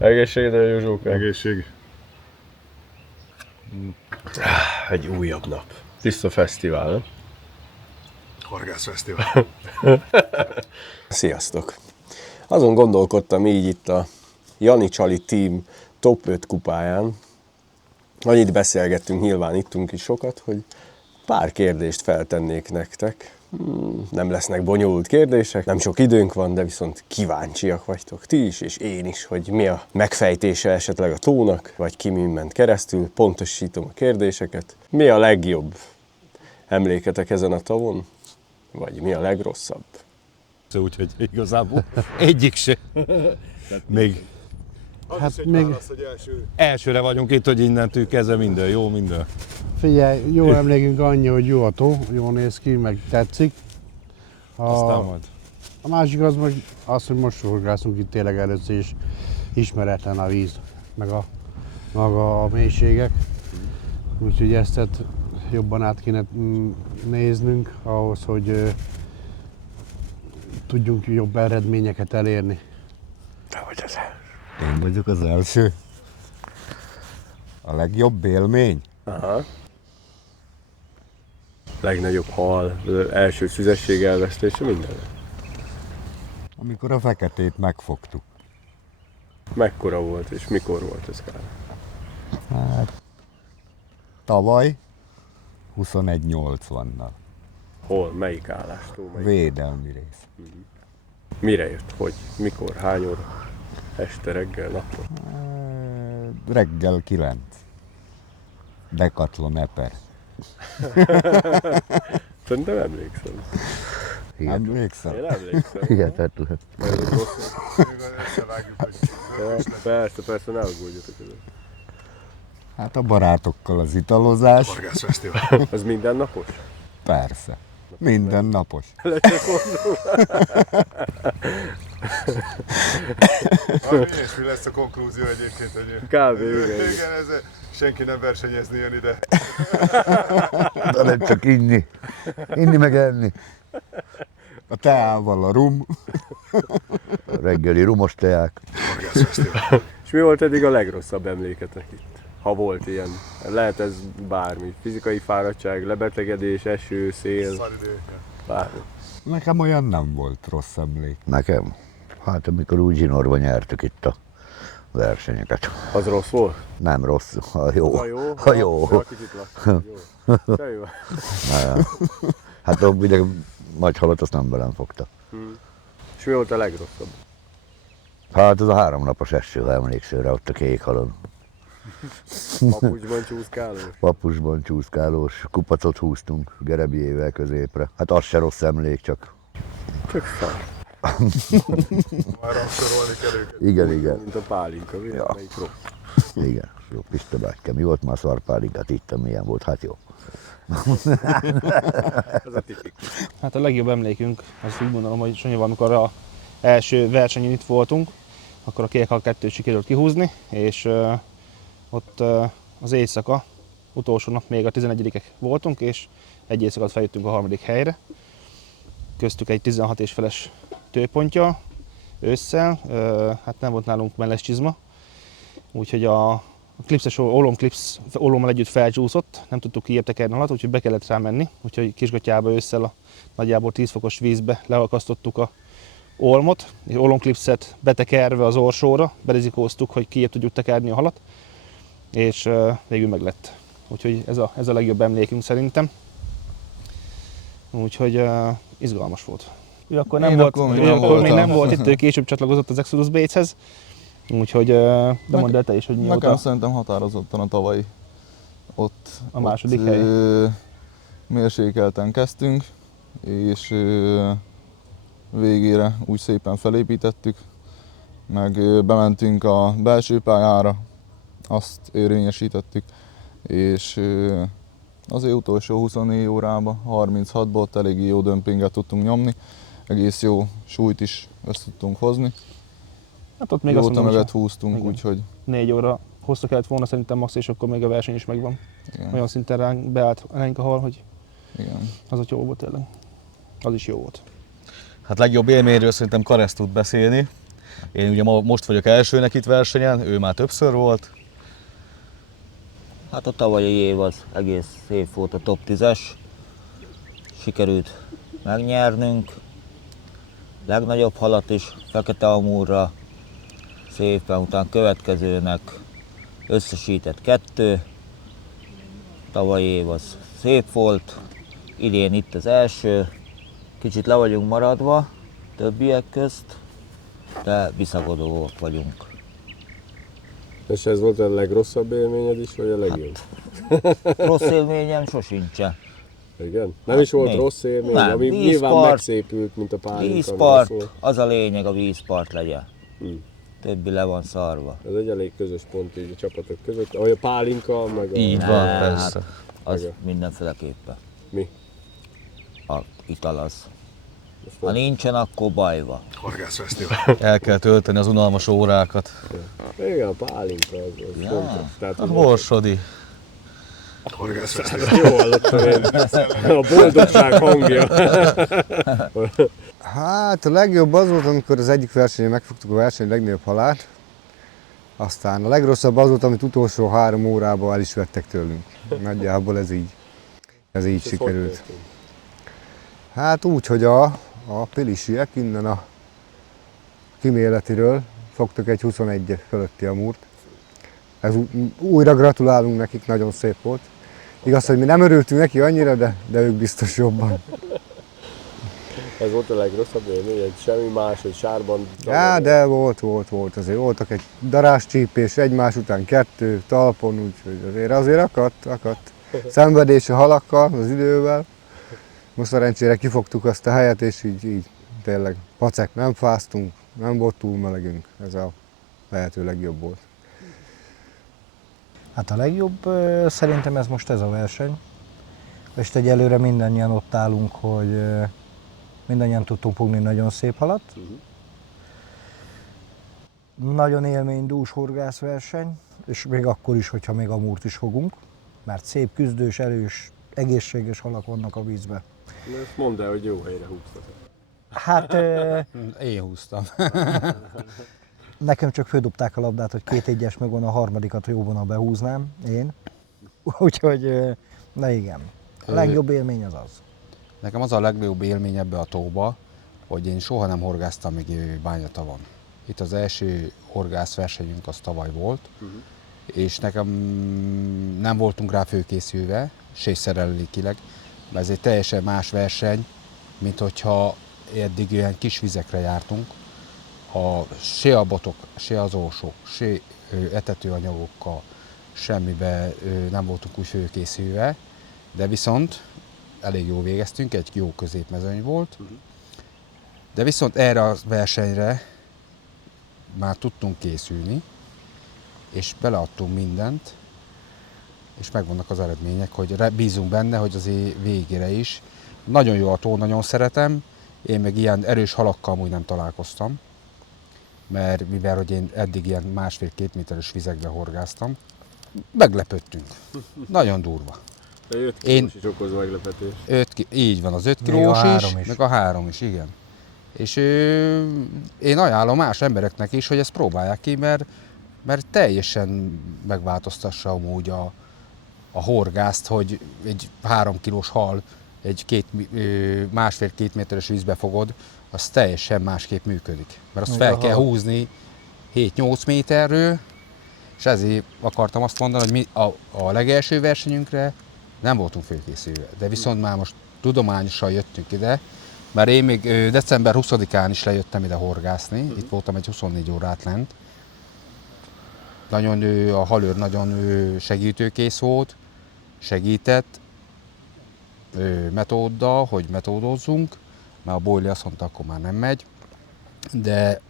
Egészségedre, Józsóka. Egészség. Egy újabb nap. Tiszta fesztivál, nem? Horgászfesztivál. Sziasztok! Azon gondolkodtam így itt a Jani Csali Team Top 5 kupáján. Annyit beszélgettünk, nyilván ittunk is sokat, hogy pár kérdést feltennék nektek. Nem lesznek bonyolult kérdések, nem sok időnk van, de viszont kíváncsiak vagytok ti is, és én is, hogy mi a megfejtése esetleg a tónak, vagy ki min ment keresztül, pontosítom a kérdéseket. Mi a legjobb emléketek ezen a tavon, vagy mi a legrosszabb? Úgyhogy igazából egyik se. Még Hát még... Válasz, hogy elsőre vagyunk itt, hogy innentől kezdve minden jó, minden. Figyelj, jó emlékünk annyi, hogy jó a tó, jól néz ki, meg tetszik. Aztán majd. A másik az, hogy most horgászunk itt tényleg először is, ismeretlen a víz, meg maga a mélységek. Úgyhogy ezt jobban át kéne néznünk ahhoz, hogy tudjunk jobb eredményeket elérni. Te vagy az első. Én vagyok az első. A legjobb élmény? Aha. Legnagyobb hal, első szüzesség elvesztése, minden. Amikor a feketét megfogtuk. Mekkora volt és mikor volt ez kár? Hát tavaly 21.80-nal. Hol? Melyik állástól? Védelmi rész. Mire jött? Hogy? Mikor? Hány óra? Este, reggel, nappal? Reggel 9. Decathlon Eper. Szerintem emlékszem. Emlékszel? Én emlékszem. Hihetetlen. Persze, ne aggódjatok ezen. Hát a barátokkal az italozás. Horgászfesztivál. Ez mindennapos? Persze. Minden napos. És mi lesz a konklúzió egyébként, hogy Kb. Igen. ez senki nem versenyezni jön ide. De nem csak inni. Inni meg enni. A teával a rum. A reggeli rumos teák. Horgászfesztivál. És mi volt eddig a legrosszabb emléketek itt? Ha volt ilyen. Lehet ez bármi. Fizikai fáradtság, lebetegedés, eső, szél, Szaridő. bármi. Nekem olyan nem volt rossz emlék. Nekem? Hát amikor úgy zsinórban nyertük itt a versenyeket. Az rossz volt? Nem rossz, ha jó. Ha jó? Ha jó. Ha kicsit lassú. Jó. Te jó. Nem. Hát a videg nagy halat azt nem velem fogta. És mi volt a legrosszabb? Hát az a 3 napos eső, ha emlékszel rá, ott a kék halon. Papucsban csúszkálós? Papusban csúszkálós, kupacot húztunk gerebjével középre. Hát az se rossz emlék, csak Csak szar. Már rangsorolni kell őket. igen. Mint a pálinka, mi? Ja. Melyik rossz? Igen, jó Pista bátyám, mi volt már szarpálinkát ittam, milyen volt, hát jó. Ez a tipikus. Hát a legjobb emlékünk, azt úgy gondolom, hogy Sanyival, amikor az első versenyen itt voltunk, akkor a Kékhal 2-t sikerült kihúzni, és ott az éjszaka, utolsó nap még a 11-ek voltunk, és egy éjszakát feljöttünk a 3. helyre. Köztük egy 16 és feles tőpontja ősszel, hát nem volt nálunk melles csizma, úgyhogy a klipszes ólommal együtt felcsúszott, nem tudtuk kiértekerni alatt, úgyhogy be kellett rá menni, úgyhogy Kisgatyába ősszel a nagyjából 10 fokos vízbe leakasztottuk a olmot, és ólomklipszet betekerve az orsóra, berizikóztuk, hogy kijebb tudjuk tekerni a halat, és végül meg lett. Úgyhogy ez a legjobb emlékünk szerintem. Úgyhogy izgalmas volt. Ő akkor nem volt, még nem volt itt, ő később csatlakozott az Exodus Bateshez. Úgyhogy, de mondd el te is, hogy mióta. Nekem szerintem határozottan a tavalyi. Ott A második hely. Mérsékelten kezdtünk, és végére úgy szépen felépítettük, meg bementünk a belső pályára, azt érvényesítettük, és azért utolsó 24 órában, 36-ból ott eléggé jó dömpinget tudtunk nyomni, egész jó súlyt is össze tudtunk hozni. Hát ott még Jó azt mondom, tömeget hogy húztunk, úgyhogy 4 óra hosszú kellett volna szerintem max, és akkor még a verseny is megvan. igen. Olyan szinten ránk beállt ránk a hal, hogy Igen. az ott jó volt tényleg. Az is jó volt. Hát legjobb élményről szerintem Karesz tud beszélni. Én ugye most vagyok elsőnek itt versenyen, ő már többször volt. Hát a tavalyi év az egész szép volt, a top 10-es. Sikerült megnyernünk. Legnagyobb halat is Fekete Amúrra. Szépen után következőnek összesített 2. Tavalyi év az szép volt. Idén itt az első. Kicsit le vagyunk maradva többiek közt, de visszagodóak vagyunk. És ez volt a legrosszabb élményed is, vagy a legjobb? Rossz élményem sosincsen. Igen? Nem is volt még. rossz élmény, Nem, ami nyilván megszépült, mint a pálinka. Vízpart, az a lényeg, a vízpart legyen. Hmm. Többi le van szarva. Ez egy elég közös pont így a csapatok között, ahogy a pálinka, meg a... Így van, persze. Az mindenféleképpen. Mi? A ital az. Ha nincsen, akkor baj van. Horgászfesztivál. El kell tölteni az unalmas órákat. Igen, a pálinka az fontos. Tehát, A borsodi. Horgászfesztivál. Jó hallottam én. A boldogság hangja. Hát a legjobb az volt, amikor az egyik versenyen megfogtuk a verseny legnagyobb halát. Aztán a legrosszabb az volt, amit utolsó 3 órában el is vettek tőlünk. Nagyjából ez így sikerült. Hát úgy, hogy a pilisiek innen a Kiméletiről fogtak egy 21 fölötti amúrt. Újra gratulálunk nekik, nagyon szép volt. Igaz, hogy mi nem örültünk neki annyira, de ők biztos jobban. Ez volt a legrosszabb élmény, egy semmi más, egy sárban. Ja, de volt. Azért voltak egy daráscsípés, egymás után 2 talpon, úgyhogy azért akadt. Szenvedés a halakkal, az idővel. Most szerencsére kifogtuk azt a helyet, és így tényleg pacek, nem fáztunk, nem volt túl melegünk. Ez a lehető legjobb volt. Hát a legjobb szerintem ez most ez a verseny. És egyelőre mindannyian ott állunk, hogy mindannyian tudtunk fogni nagyon szép halat. Nagyon élménydús horgászverseny, és még akkor is, hogyha még amúrt is fogunk, mert szép, küzdős, erős, egészséges halak vannak a vízbe. Ezt mondd el, hogy jó helyre húztatok. Hát Én húztam. nekem csak fődobták a labdát, hogy 2 egyes megvan, a harmadikat jóvonal behúznám én. Úgyhogy, na igen, a legjobb élmény az az. Nekem az a legjobb élmény ebbe a tóba, hogy én soha nem horgáztam még Bányatavon. Itt az első horgászversenyünk az tavaly volt, és nekem nem voltunk rá főkészülve, se szerelőkileg, mert ez egy teljesen más verseny, mint hogyha eddig ilyen kis vizekre jártunk. Se a botok, se az ósok, se etetőanyagokkal semmibe nem voltunk úgy főkészülve, de viszont elég jól végeztünk, egy jó középmezőny volt, de viszont erre a versenyre már tudtunk készülni, és beleadtunk mindent, és megvannak az eredmények, hogy bízunk benne, hogy az év végére is. Nagyon jó a tó, nagyon szeretem, én meg ilyen erős halakkal amúgy nem találkoztam, mert mivel hogy én eddig ilyen 1,5-2 méteres vizekbe horgáztam, meglepődtünk. Nagyon durva. De 5 kilós is okoz meglepetés. Így van, az 5 kilós is, meg a 3 is, igen. És én ajánlom más embereknek is, hogy ezt próbálják ki, mert teljesen megváltoztassa amúgy a horgászt, hogy egy 3 kilós hal egy 1,5-2 méteres vízbe fogod, az teljesen másképp működik. Mert azt fel kell húzni 7-8 méterről, és ezért akartam azt mondani, hogy mi a legelső versenyünkre nem voltunk fölkészülve. De viszont már most tudományosan jöttünk ide, mert én még december 20-án is lejöttem ide horgászni, itt voltam egy 24 órát lent. Nagyon a halőr nagyon segítőkész volt, segített metóddal, hogy metódozzunk, mert a Boily azt mondta, akkor már nem megy. De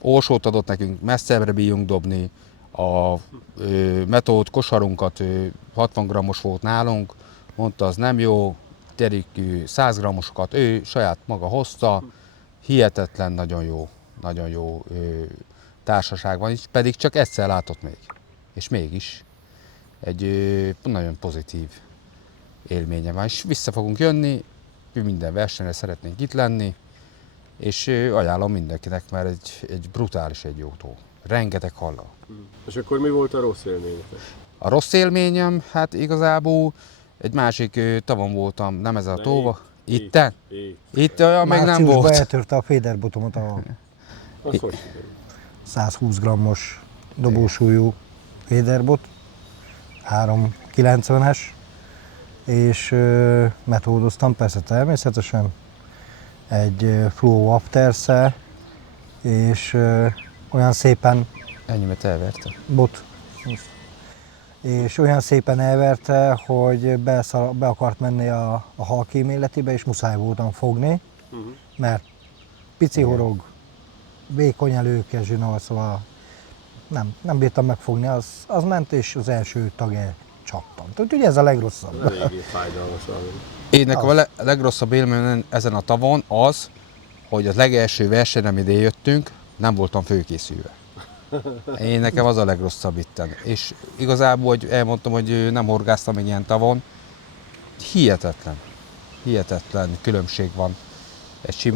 orsót adott nekünk, messzebbre bíjunk dobni, a metód kosarunkat 60 g-os volt nálunk, mondta, az nem jó, terikű 100 g-osokat ő saját maga hozta, hihetetlen, nagyon jó társaság van, pedig csak egyszer látott még, és mégis egy nagyon pozitív élménye van, és vissza fogunk jönni, mi minden versenyre szeretnénk itt lenni, és ajánlom mindenkinek, mert egy brutális egy jó tó. Rengeteg halla. És akkor mi volt a rossz élményetek? A rossz élményem, hát igazából egy másik tavon voltam, nem ezen a tóba. Itten? Itt olyan még nem Márciusban volt. eltörte a féderbotomot a Az hogy sikerült? 120 grammos dobósúlyú féderbot, 390-es, és metódoztam, persze természetesen, egy Flow Wapterssel, és olyan szépen Ennyimet elverte. bot, és olyan szépen elverte, hogy be akart menni a hal kíméletébe, és muszáj voltam fogni, mert pici horog, vékony előke zsinór, szóval nem bírtam megfogni, az ment, és az első tag elcsattant. Úgyhogy ez a legrosszabb. Eléggé fájdalmas valami. Én nekem a legrosszabb élményem ezen a tavon az, hogy az legelső versenyre, amit jöttünk, nem voltam főkészülve. Én nekem az a legrosszabb itten. És igazából, hogy elmondtam, hogy nem horgáztam egy ilyen tavon, hihetetlen különbség van. Egy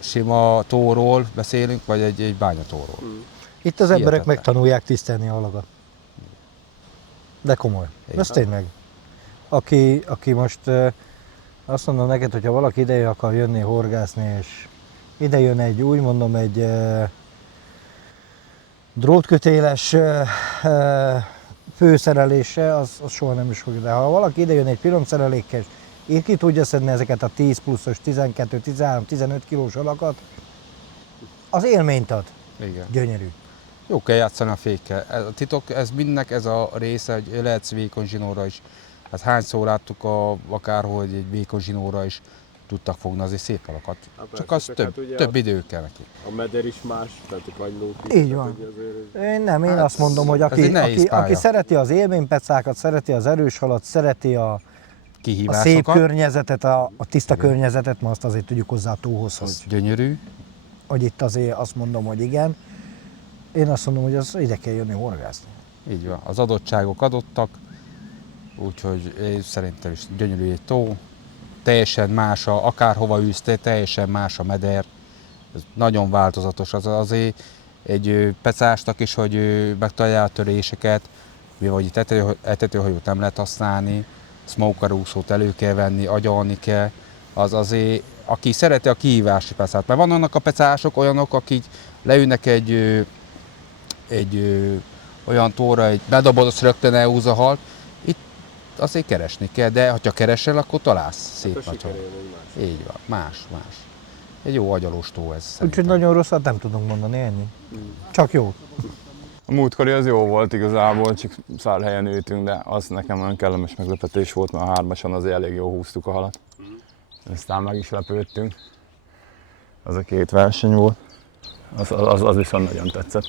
sima tóról beszélünk, vagy egy bányatóról. Itt az emberek Hihetetlen. megtanulják tisztelni a halakat. De komoly. Ez tényleg. Aki most azt mondom neked, hogyha valaki ide akar jönni horgászni, és ide jön úgy mondom, egy drótkötéles főszerelése, az soha nem is fog. De ha valaki ide jön egy filmszerelékkel, és ki tudja szedni ezeket a 10 pluszos, 12, 13, 15 kilós halakat, az élményt ad. Igen. Gyönyörű. Jó kell játszani a fékkel. A titok, ez mindnek ez a része, hogy lehetsz vékony zsinórra is. Hát hányszor láttuk akárhol, hogy egy vékony zsinórra is tudtak fogni azért szép halakat. Csak az több idő kell neki. A meder is más, tehát a kagylók is. Így van. Én azt mondom, hogy aki szereti az élménypecákat, szereti az erős halat, szereti a szép környezetet, a tiszta környezetet, ma azt azért tudjuk hozzá a tóhoz. Az gyönyörű. Hogy itt azért azt mondom, hogy igen. Én azt mondom, hogy az ide kell jönni horgászni. Így van. Az adottságok adottak, úgyhogy én szerintem is gyönyörű egy tó. Teljesen más, akárhova ülsz, teljesen más a meder. Ez nagyon változatos. Az azért egy pecásnak is, hogy megtalálja a töréseket, mivel hogy etetőhajót nem lehet használni, smoker úszót elő kell venni, agyalni kell. Az azért, aki szereti a kihívási pecát. Mert vannak a pecások olyanok, akik leülnek egy olyan tóra, egy bedobod, rögtön elhúz a halt. Itt azért keresni kell, de ha keresel, akkor találsz szép nagy halat. Így van, más. Egy jó agyalós tó ez. Úgyhogy nagyon rosszat nem tudunk mondani, ennyi. Csak jó. A múltkori az jó volt igazából, csak szárhelyen ültünk, de az nekem olyan kellemes meglepetés volt, mert a hármasan azért elég jól húztuk a halat. Aztán meg is lepődtünk. Az a két verseny volt. Az viszont nagyon tetszett.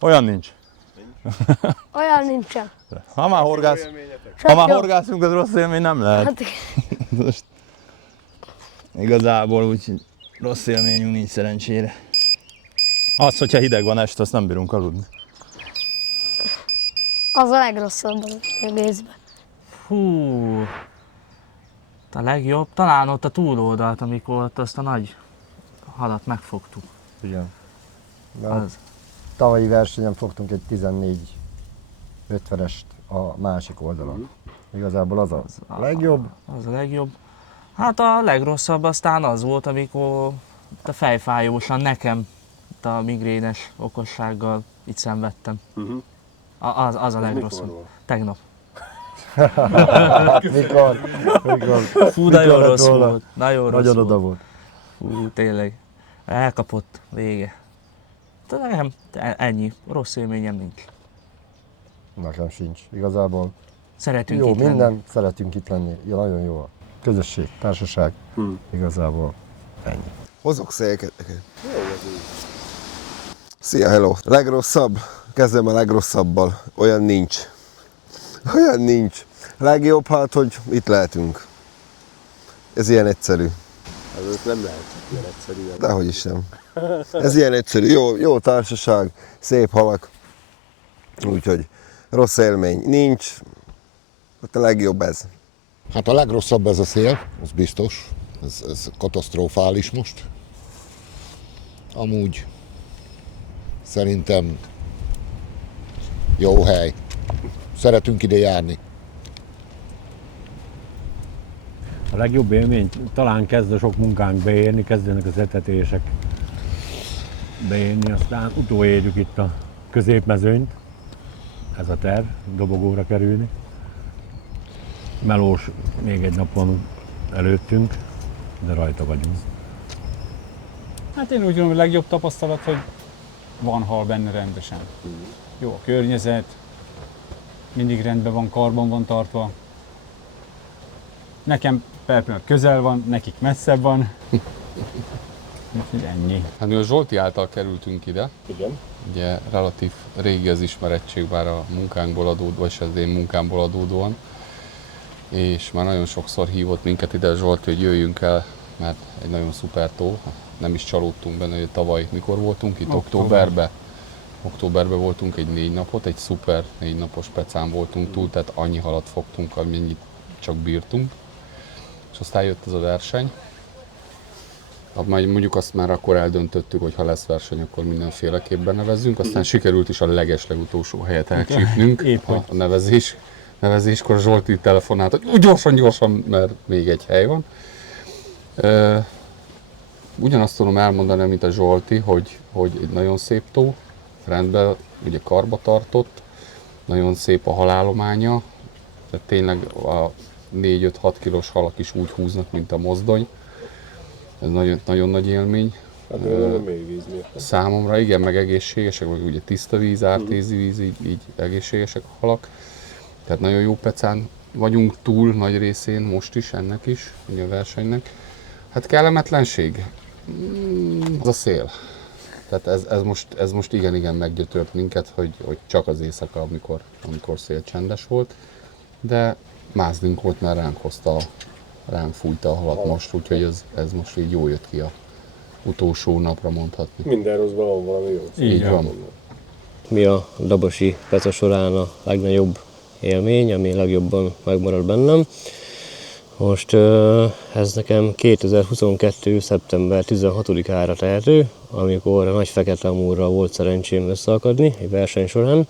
Olyan nincs. Olyan nincsen. Ha már horgászunk, az rossz élmény nem lehet. Hát, Most igazából úgy rossz élményünk nincs szerencsére. Az, hogyha hideg van este, azt nem bírunk aludni. az a legrosszabb az egészben. Hú, a legjobb talán ott a túloldalt, amikor ott azt a nagy halat megfogtuk. Igen. Az. Tavalyi versenyen fogtunk egy 14-50-est a másik oldalon. Igazából az a legjobb. Az a legjobb. Hát a legrosszabb aztán az volt, amikor a fejfájósan nekem a migrénes okossággal itt szenvedtem. Az a legrosszabb. Tegnap. Mikor? Fú, nagyon rossz volt. Nagyon rossz Nagyon volt. oda volt. Fú, tényleg. Elkapott, vége. De nem, ennyi. Rossz élményem nincs. Nekem sincs. Igazából Szeretünk jó itt minden, lenni. szeretünk itt lenni. Ja, nagyon jó a közösség, társaság. Igazából ennyi. Hozok széket. Szia, hello. Legrosszabb? Kezdem a legrosszabbal. Olyan nincs. Olyan nincs. Legjobb hát, hogy itt lehetünk. Ez ilyen egyszerű. Ez nem lehet ilyen egyszerű. Dehogy is nem. Ez ilyen egyszerű. Jó társaság, szép halak. Úgyhogy rossz élmény nincs. Hát a legjobb ez. Hát a legrosszabb ez a szél, az biztos. Ez katasztrofális most. Amúgy szerintem jó hely. Szeretünk ide járni. A legjobb élmény talán kezd a sok munkánk beérni, kezdenek az etetések beérni, aztán utolérjük itt a középmezőnyt. Ez a terv, dobogóra kerülni. Melós még egy nap van előttünk, de rajta vagyunk. Hát én úgy gondolom, a legjobb tapasztalat, hogy van hal benne rendesen. Jó a környezet, mindig rendben van, karban van tartva. Nekem per pillanat közel van, nekik messzebb van. Úgyhogy ennyi. Hát mi a Zsolti által kerültünk ide. Igen. Ugye relatív régi az ismerettség, bár a munkánkból adódóan, és az én munkámból adódóan. És már nagyon sokszor hívott minket ide a Zsolti, hogy jöjjünk el, mert egy nagyon szuper tó. Nem is csalódtunk benne, hogy tavaly mikor voltunk itt? Októberben. Októberben voltunk egy 4 napot, egy szuper 4 napos pecán voltunk túl, tehát annyi halat fogtunk, amennyit csak bírtunk. És aztán jött ez a verseny. Mondjuk azt már akkor eldöntöttük, hogy ha lesz verseny, akkor mindenféleképpen nevezzünk. Aztán sikerült is a legeslegutolsó helyet elcsípnünk a nevezéskor. Zsolti telefonált, hogy gyorsan, mert még egy hely van. Ugyanazt tudom elmondani, mint a Zsolti, hogy egy nagyon szép tó, rendben, ugye karba tartott, nagyon szép a halállománya, tehát tényleg a 4-5-6 kilós halak is úgy húznak, mint a mozdony. Ez nagyon, nagyon nagy élmény. Hát nagyon mély víz miatt. Számomra igen, meg egészségesek, vagy ugye tiszta víz, ártézi víz, így egészségesek a halak. Tehát nagyon jó pecán vagyunk túl nagy részén, most is, ennek is, ugye a versenynek. Hát kellemetlenség, az a szél. Tehát ez most igen meggyötört minket, hogy csak az éjszaka, amikor szélcsendes volt. De Mázdink volt, mert ránk fújta a halat most, úgyhogy ez most így jól jött ki a utolsó napra, mondhatni. Minden rosszban van valami jó. Így van. Mi a dabosi peca során a legnagyobb élmény, ami legjobban megmarad bennem. Most ez nekem 2022. szeptember 16-ára tehető, amikor a Nagy Fekete Amúrral volt szerencsém összeakadni egy verseny során,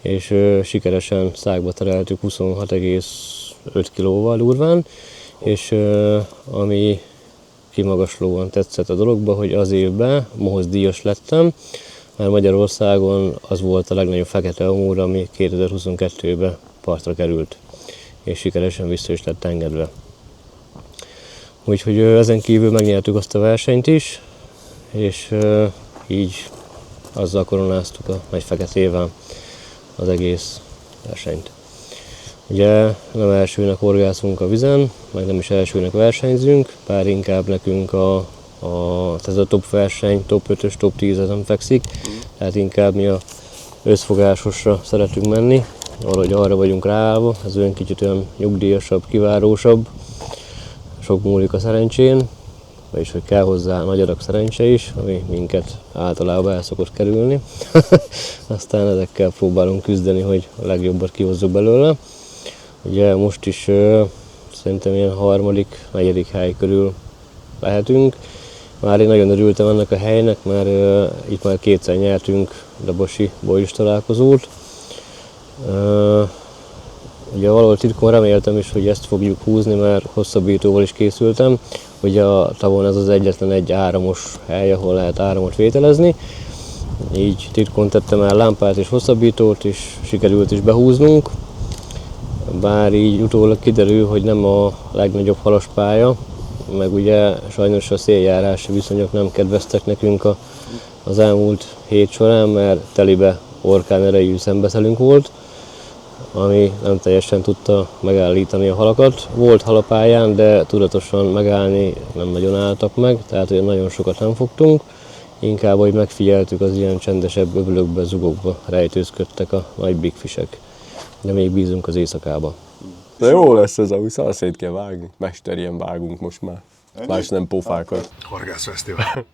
és sikeresen szágba tereltük 26,5 kilóval durván, és ami kimagaslóan tetszett a dologba, hogy az évben Mohoz díjas lettem, mert Magyarországon az volt a legnagyobb fekete amúr, ami 2022-ben partra került, és sikeresen vissza is lett engedve. Úgyhogy ezen kívül megnyertük azt a versenyt is, és így azzal koronáztuk a Nagy Feketével az egész versenyt. Ugye nem elsőnek horgászunk a vizen, meg nem is elsőnek versenyzünk, bár inkább nekünk ez a top verseny, top 5-ös, top 10-es nem fekszik, tehát inkább mi a összfogásosra szeretünk menni, valahogy arra vagyunk ráállva, ez olyan kicsit olyan nyugdíjasabb, kivárósabb, sok múlik a szerencsén, vagyis hogy kell hozzá nagy adag szerencse is, ami minket általában el szokott kerülni. Aztán ezekkel próbálunk küzdeni, hogy a legjobbat kihozzuk belőle. Ugye most is szerintem ilyen 3., 4. hely körül lehetünk. Már én nagyon örültem ennek a helynek, mert itt már 2-szer nyertünk dabosi bolyos találkozót. Ugye valahol titkon reméltem is, hogy ezt fogjuk húzni, mert hosszabbítóval is készültem. Ugye a tavon ez az egyetlen egy áramos hely, ahol lehet áramot vételezni. Így titkon tettem el lámpát és hosszabbítót, és sikerült is behúznunk. Bár így utólag kiderül, hogy nem a legnagyobb halaspálya, meg ugye sajnos a széljárási viszonyok nem kedveztek nekünk az elmúlt hét során, mert telibe orkán erejű szembeszelünk volt, ami nem teljesen tudta megállítani a halakat. Volt halapályán, de tudatosan megállni nem nagyon álltak meg, tehát olyan nagyon sokat nem fogtunk. Inkább, hogy megfigyeltük, az ilyen csendesebb öblökbe, zugokba rejtőzködtek a nagy bigfisek. De még bízunk az éjszakába. De jó lesz ez, ahogy szét kell vágni. Mesterien vágunk most már. Más nem pofákat. Horgászfesztivál.